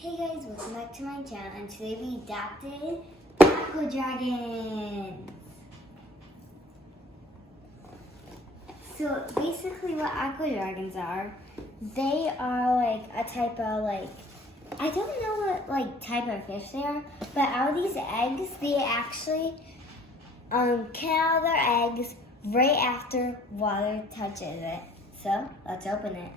Hey guys, welcome back to my channel, and today we adopted Aqua Dragons. So basically what Aqua Dragons are, they are like a type of I don't know what type of fish they are, but out of these eggs, they actually can out their eggs right after water touches it. So let's open it.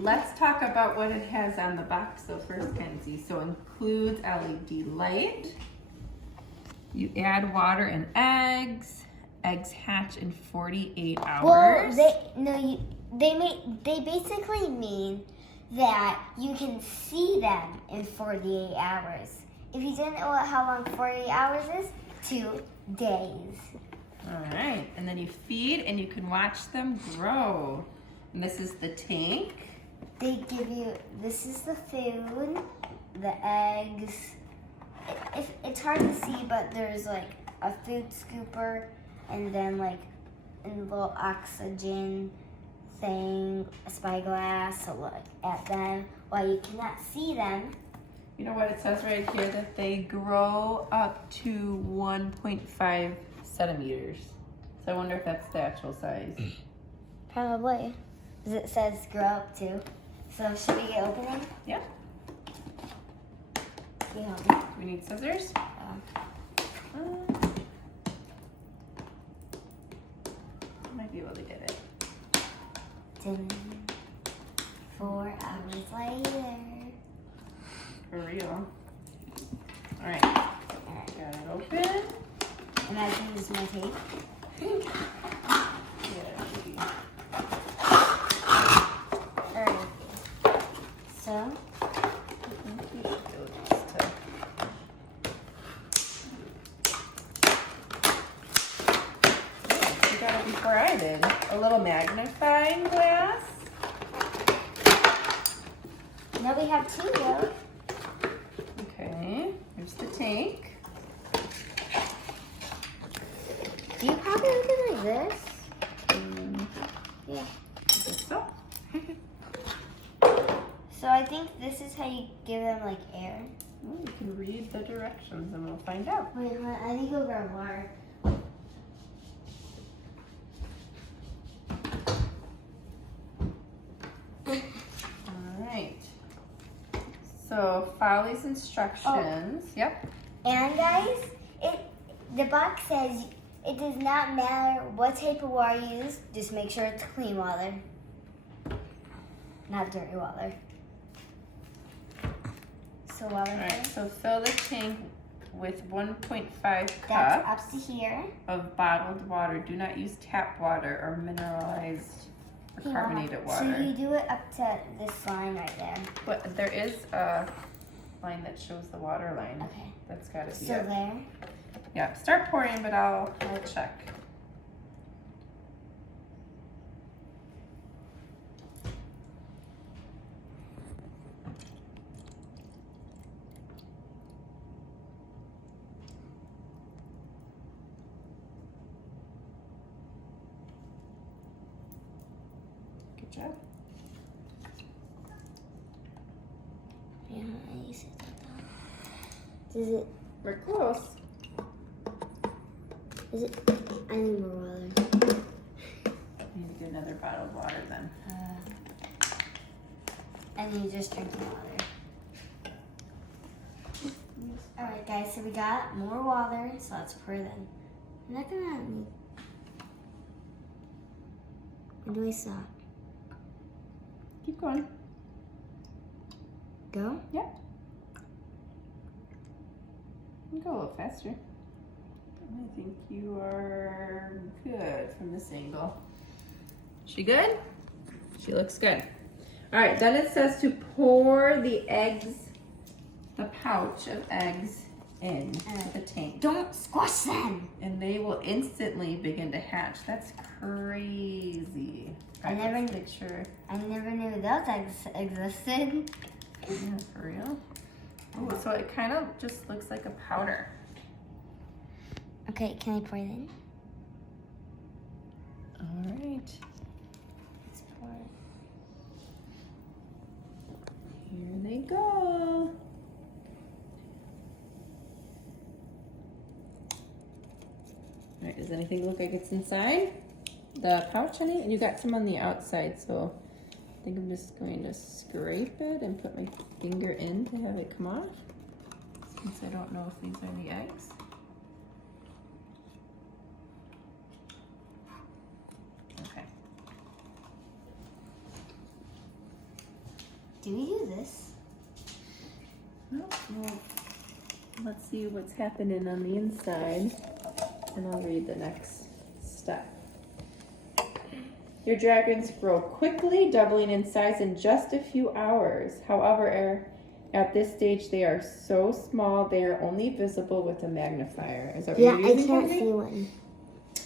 Let's talk about what it has on the box. So first, Kenzie, so includes LED light. You add water and eggs. Eggs hatch in 48 hours. Well, they basically mean that you can see them in 48 hours. If you didn't know how long 48 hours is, 2 days. All right, and then you feed and you can watch them grow. And this is the tank. They give you, this is the food, the eggs. It's hard to see, but there's like a food scooper and then like a little oxygen thing, a spyglass to look at them while you cannot see them. You know what it says right here? That they grow up to 1.5 centimeters. So I wonder if that's the actual size. Probably. Because it says grow up to. So should we get opening? Yeah. Yeah. We need scissors. Might be able to get it. 4 hours later. For real. All right. Got it open. Imagine this is my tape. Yeah. Alright. So. You got it before I did. A little magnifying glass. Now we have 2 though. Okay. Here's the tank. Do you probably open like this? Yeah. I guess so. So I think this is how you give them like air. Well, you can read the directions and we'll find out. Wait, I need to go grab water. Alright. So follow these instructions. Oh. Yep. And guys, the box says it does not matter what type of water you use, just make sure it's clean water. Not dirty water. So water. Alright, so fill the tank with 1.5 That's cups up to here. of bottled water. Do not use tap water or mineralized or carbonated water. So you do it up to this line right there. But there is a line that shows the water line. Okay. That's got to be So it. there. Yeah, start pouring, but I'll check. Good job. Yeah, I use it. Does it? We're close. Is it? I need more water. You need to get another bottle of water then. And then you just drink the water. Alright guys, so we got more water, so let's pour them. I'm not gonna need. When do I stop? Keep going. Go? Yep. You can go a little faster. I think you are good from this angle. She good? She looks good. All right, then it says to pour the eggs, the pouch of eggs into the tank. Don't squash them! And they will instantly begin to hatch. That's crazy. I never knew. Picture. I never knew those eggs existed. Yeah, for real? Oh, so it kind of just looks like a powder. Okay, can I pour it in? All right. Let's pour it. Here you go. All right, does anything look like it's inside the pouch, honey? And you got some on the outside, so I think I'm just going to scrape it and put my finger in to have it come off, since I don't know if these are the eggs. Okay. Do we do this? Well, let's see what's happening on the inside, and I'll read the next step. Your dragons grow quickly, doubling in size in just a few hours. However, at this stage, they are so small they are only visible with a magnifier. Is that what you're using, I can't Kenzie? see one.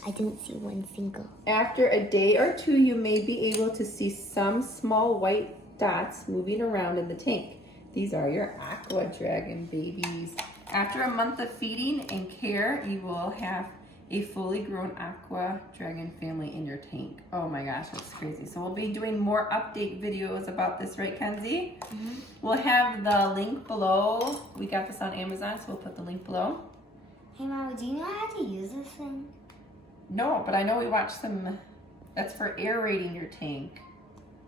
I didn't see one single. After a day or two, you may be able to see some small white dots moving around in the tank. These are your Aqua dragon babies. After a month of feeding and care, you will have a fully grown Aqua dragon family in your tank. Oh my gosh, that's crazy. So we'll be doing more update videos about this, right, Kenzie? Mm-hmm. We'll have the link below. We got this on Amazon, so we'll put the link below. Hey, Mama, do you know how to use this thing? No, but I know we watched some. That's for aerating your tank.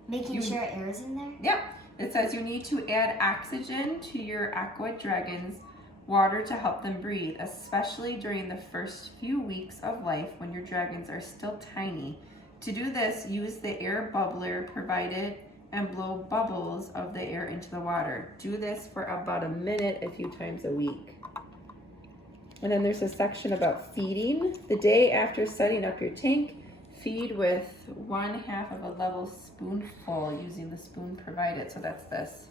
Making sure air's in there? Yep. It says you need to add oxygen to your Aqua dragons' water to help them breathe, especially during the first few weeks of life when your dragons are still tiny. To do this, use the air bubbler provided and blow bubbles of the air into the water. Do this for about a minute a few times a week. And then there's a section about feeding. The day after setting up your tank, feed with 1/2 of a level spoonful using the spoon provided. So that's this.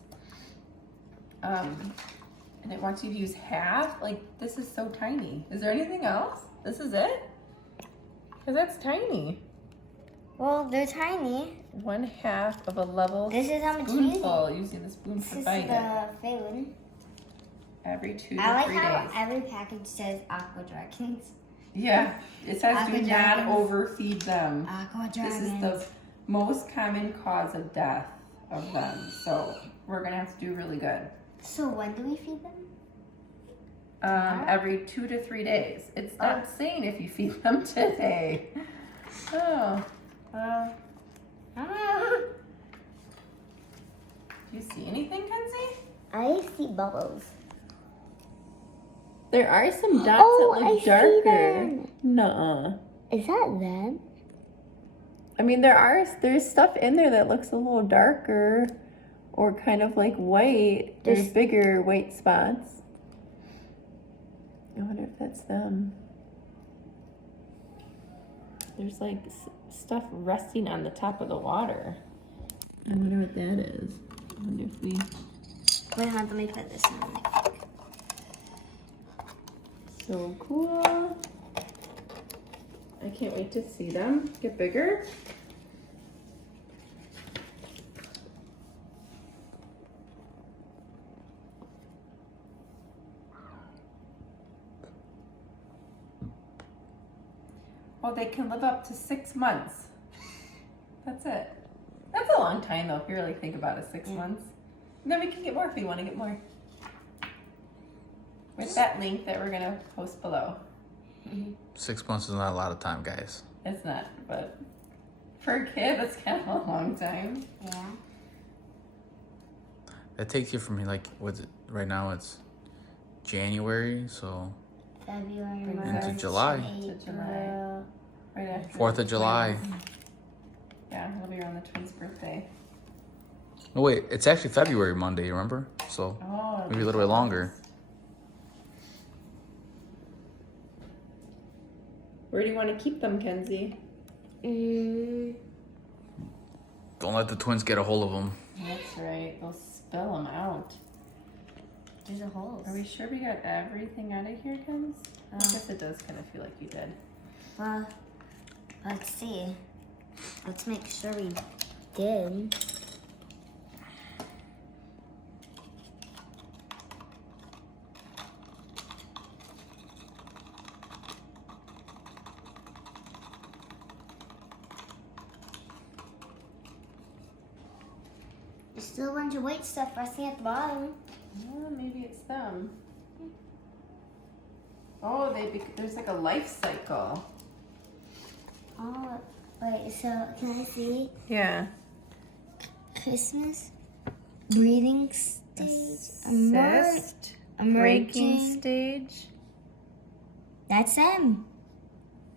And it wants you to use half. Like, this is so tiny. Is there anything else? This is it? Because that's tiny. Well, they're tiny. 1/2 of a level This is how much spoonful using the spoon This provided. is the food. Every 2 to 3 I like days. how every package says Aqua Dragons. Yeah, it says Aqua do dragons. not overfeed them. Aqua This Dragons. is the most common cause of death of them. So we're gonna have to do really good. So when do we feed them? Every 2 to 3 days. It's not saying if you feed them today. Oh, well. Ah. Do you see anything, Kenzie? I see bubbles. There are some dots that look I darker. see them. Nuh-uh. Is that them? I mean, there's stuff in there that looks a little darker or kind of like white. There's bigger white spots. I wonder if that's them. There's like stuff resting on the top of the water. I wonder what that is. I wonder if we... Wait, hold on, let me put this in. So cool. I can't wait to see them get bigger. Well, they can live up to 6 months. That's it. That's a long time though, if you really think about it, 6 months. And then we can get more if we want to get more. With that link that we're gonna post below. 6 months is not a lot of time, guys. It's not, but for a kid, that's kind of a long time. Yeah. That takes you from like, what's it, right now it's January, so February, Into March, July. To July. April. Right after 4th the of July. twins. Yeah, it'll be around the twins' birthday. No, wait, it's actually February Monday, you remember? So Oh, maybe a little bit longer. Where do you want to keep them, Kenzie? Don't let the twins get a hold of them. That's right. They'll spill them out. There's a hole. Are we sure we got everything out of here, Kenz? I guess it does kind of feel like you did. Well, let's see. Let's make sure we did. Just Still a bunch of white stuff resting at the bottom. Oh, maybe it's them. Oh, there's like a life cycle. Oh, wait, so can I see? Yeah. Christmas, breathing stage, Cyst, breaking emerging. stage. That's them.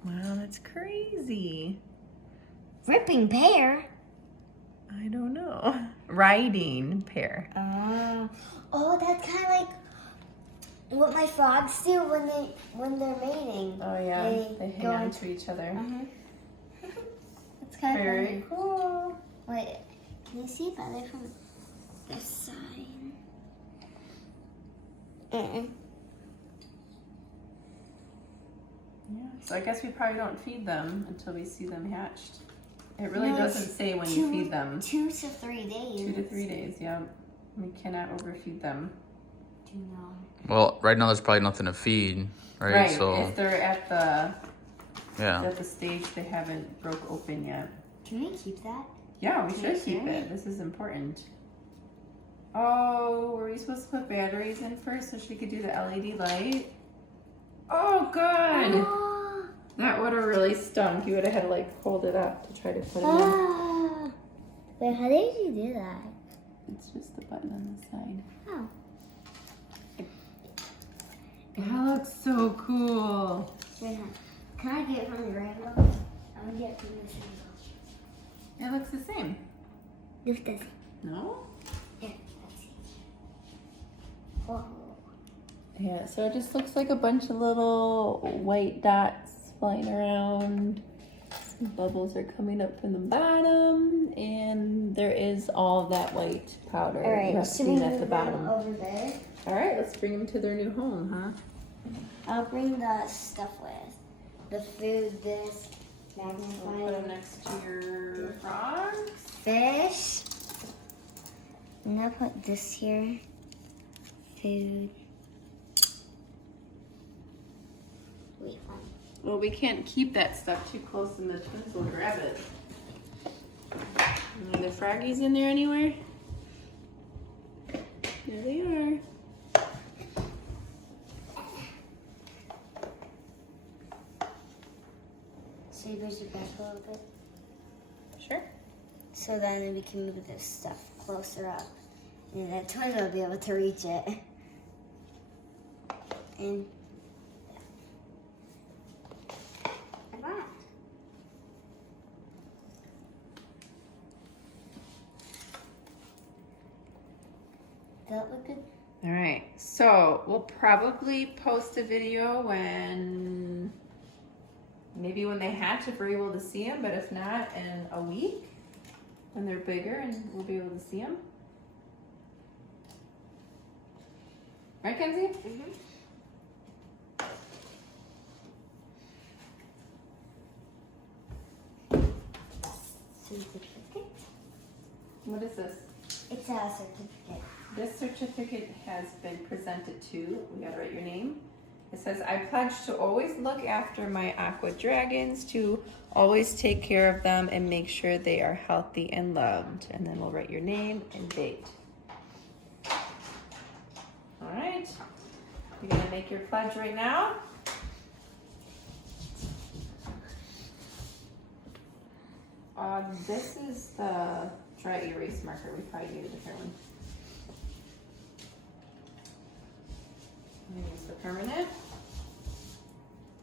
Wow, that's crazy. Ripping pear. I don't know. Riding pair. Oh, that's kind of like what my frogs do when they're mating. Oh yeah, they hang go on into- to each other. It's kind of Very funny. cool. Wait, can you see better from this side? Yeah. So I guess we probably don't feed them until we see them hatched. It really No, doesn't say when you feed them. 2 to 3 days. 2 to 3 days, yeah. We cannot overfeed them. Do you know? Well, right now there's probably nothing to feed, right? Right, So if they're at yeah. the stage they haven't broke open yet. Can we keep that? Yeah, we Can should we keep share it. This is important. Oh, were we supposed to put batteries in first so she could do the LED light? Oh, good. Ah, That would have really stunk. You would have had to like hold it up to try to put it in. ah. Wait, how did you do that? It's just the button on the side. Oh. That looks so cool. Wait, can I get it from your angle? I'm gonna get it from this angle. It looks the same. This does. No? Here, let's see. Oh. Yeah, so it just looks like a bunch of little white dots flying around. Some bubbles are coming up from the bottom, and there is all that white powder All right, resting at the bottom. over there. All right, let's bring them to their new home, huh? I'll bring the stuff with the food, this We'll put them magnifier, next to your frogs. fish. And I'll put this here. Food. Wait, one. Well, we can't keep that stuff too close, and the twins will grab it. Are the froggies in there anywhere? There they are. So you raise your back a little bit. Sure. So then we can move this stuff closer up. And the twin will be able to reach it. And that. Does that look good? All right, so we'll probably post a video maybe when they hatch, if we're able to see them, but if not, in a week when they're bigger and we'll be able to see them. Right, Kenzie? Mm-hmm. Certificate? What is this? It's a certificate. This certificate has been presented to, we gotta write your name. It says, I pledge to always look after my aqua dragons, to always take care of them and make sure they are healthy and loved. And then we'll write your name and date. All right, you're gonna make your pledge right now. This is the dry erase marker. We probably need a different one. I'm gonna use the permanent.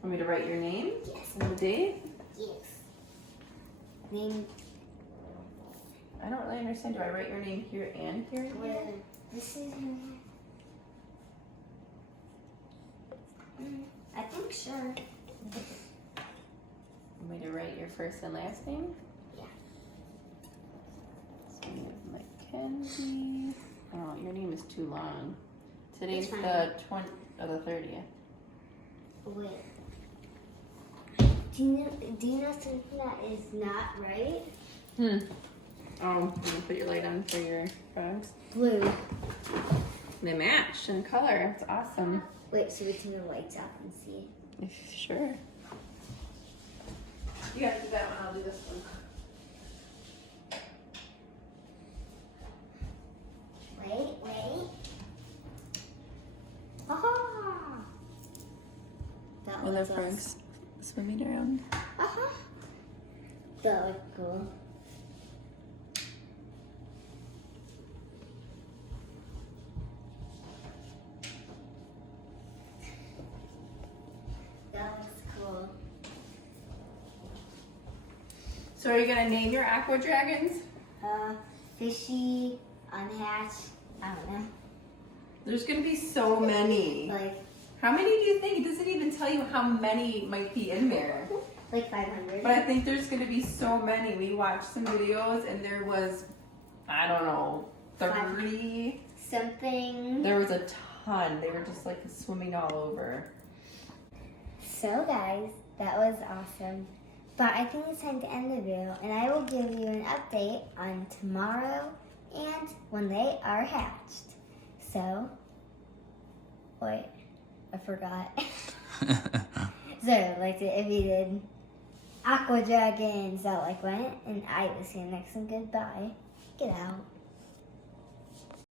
Want me to write your name? Yes. And the date? Yes. Name. I don't really understand. Do I write your name here and here? And here? This is. I think sure. Want me to write your first and last name? Yeah. So we have Mackenzie. Oh, your name is too long. Today's It's fine. the 30th. Wait. Do you know something that is not right? Oh, you want to put your light on for your frogs? Blue. They match in color. It's awesome. Wait, so we turn the lights off and see. Sure. You got to do that one. I'll do this one. mother frogs swimming around. Uh-huh. That looks cool. That looks cool. So are you gonna name your aqua dragons? Fishy, unhatched, I don't know. There's gonna be so many. Like How many do you think? It doesn't even tell you how many might be in there. 500. But I think there's gonna be so many. We watched some videos and there was, I don't know, 30. Something. There was a ton. They were just like swimming all over. So guys, that was awesome. But I think it's time to end the video, and I will give you an update on tomorrow and when they are hatched. So, wait, I forgot. So, like if you did Aqua Dragons, that like went, and I will see you next one. Goodbye. Get out.